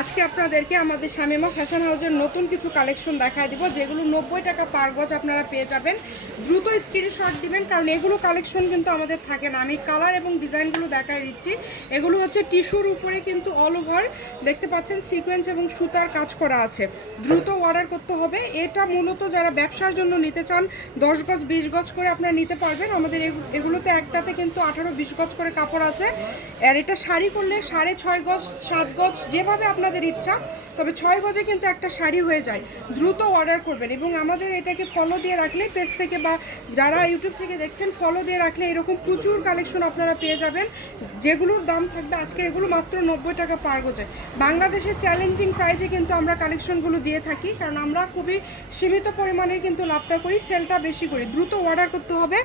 আজকে আপনাদেরকে আমাদের শামিমা ফ্যাশন হাউসের নতুন কিছু কালেকশন দেখায় দিব, যেগুলো 90 টাকা পার গজ আপনারা পেয়ে যাবেন। দ্রুত স্ক্রিনশট দিবেন, কারণ এগুলো কালেকশন কিন্তু আমাদের থাকে না। আমি কালার এবং ডিজাইনগুলো দেখায় দিচ্ছি। এগুলো হচ্ছে টিস্যুর উপরে কিন্তু অল ওভার দেখতে পাচ্ছেন সিকোয়েন্স এবং সুতার কাজ করা আছে। দ্রুত অর্ডার করতে হবে। এটা মূলত যারা ব্যবসার জন্য নিতে চান 10 গজ 20 গজ করে আপনারা নিতে পারবেন। আমাদের এগুলোতে একটাতে কিন্তু 18-20 গজ করে কাপড় আছে। আর এটা শাড়ি করলে 6.5 গজ 7 গজ যেভাবে আপনাদের ইচ্ছা, তবে 6 গজে কিন্তু একটা শাড়ি হয়ে যায়। দ্রুত অর্ডার করবেন এবং আমাদের এটাকে ফলো দিয়ে রাখলে পেজ থেকে বা যারা ইউটিউব থেকে দেখছেন ফলো দিয়ে রাখলে এরকম প্রচুর কালেকশন আপনারা পেয়ে যাবেন, যেগুলোর দাম থাকবে আজকে এগুলো মাত্র 90 টাকা পার গজে। বাংলাদেশের চ্যালেঞ্জিং প্রাইজে কিন্তু আমরা কালেকশনগুলো দিয়ে থাকি, কারণ আমরা খুবই সীমিত পরিমাণে কিন্তু লাভটা করি, সেলটা বেশি করি। দ্রুত অর্ডার করতে হবে,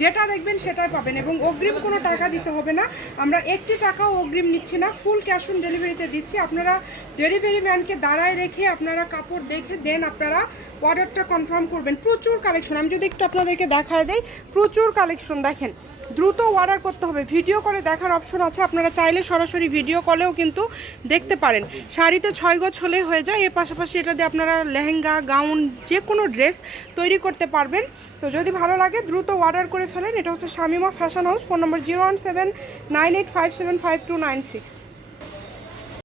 যেটা দেখবেন সেটাই পাবেন এবং অগ্রিম কোনো টাকা দিতে হবে না। আমরা একটি টাকাও অগ্রিম নিচ্ছি না, ফুল ক্যাশ অন ডেলিভারিতে দিচ্ছি। আপনারা ডেলিভারি ম্যানকে দাঁড়ায় রেখে আপনারা কাপড় দেখে দেন আপনারা অর্ডারটা কনফার্ম করবেন। প্রচুর কালেকশন, আমি যদি একটু আপনাদেরকে দেখায় দেই, প্রচুর কালেকশন দেখেন। দ্রুত অর্ডার করতে হবে। ভিডিও কলে দেখার অপশন আছে, আপনারা চাইলে সরাসরি ভিডিও কলেও কিন্তু দেখতে পারেন। শাড়িতে 6 গজ হলেই হয়ে যায়। এর পাশাপাশি এটা দিয়ে আপনারা লেহেঙ্গা, গাউন, যে কোনো ড্রেস তৈরি করতে পারবেন। তো যদি ভালো লাগে দ্রুত অর্ডার করে ফেলেন। এটা হচ্ছে শামিমা ফ্যাশন হাউস। ফোন নম্বর 01798575296।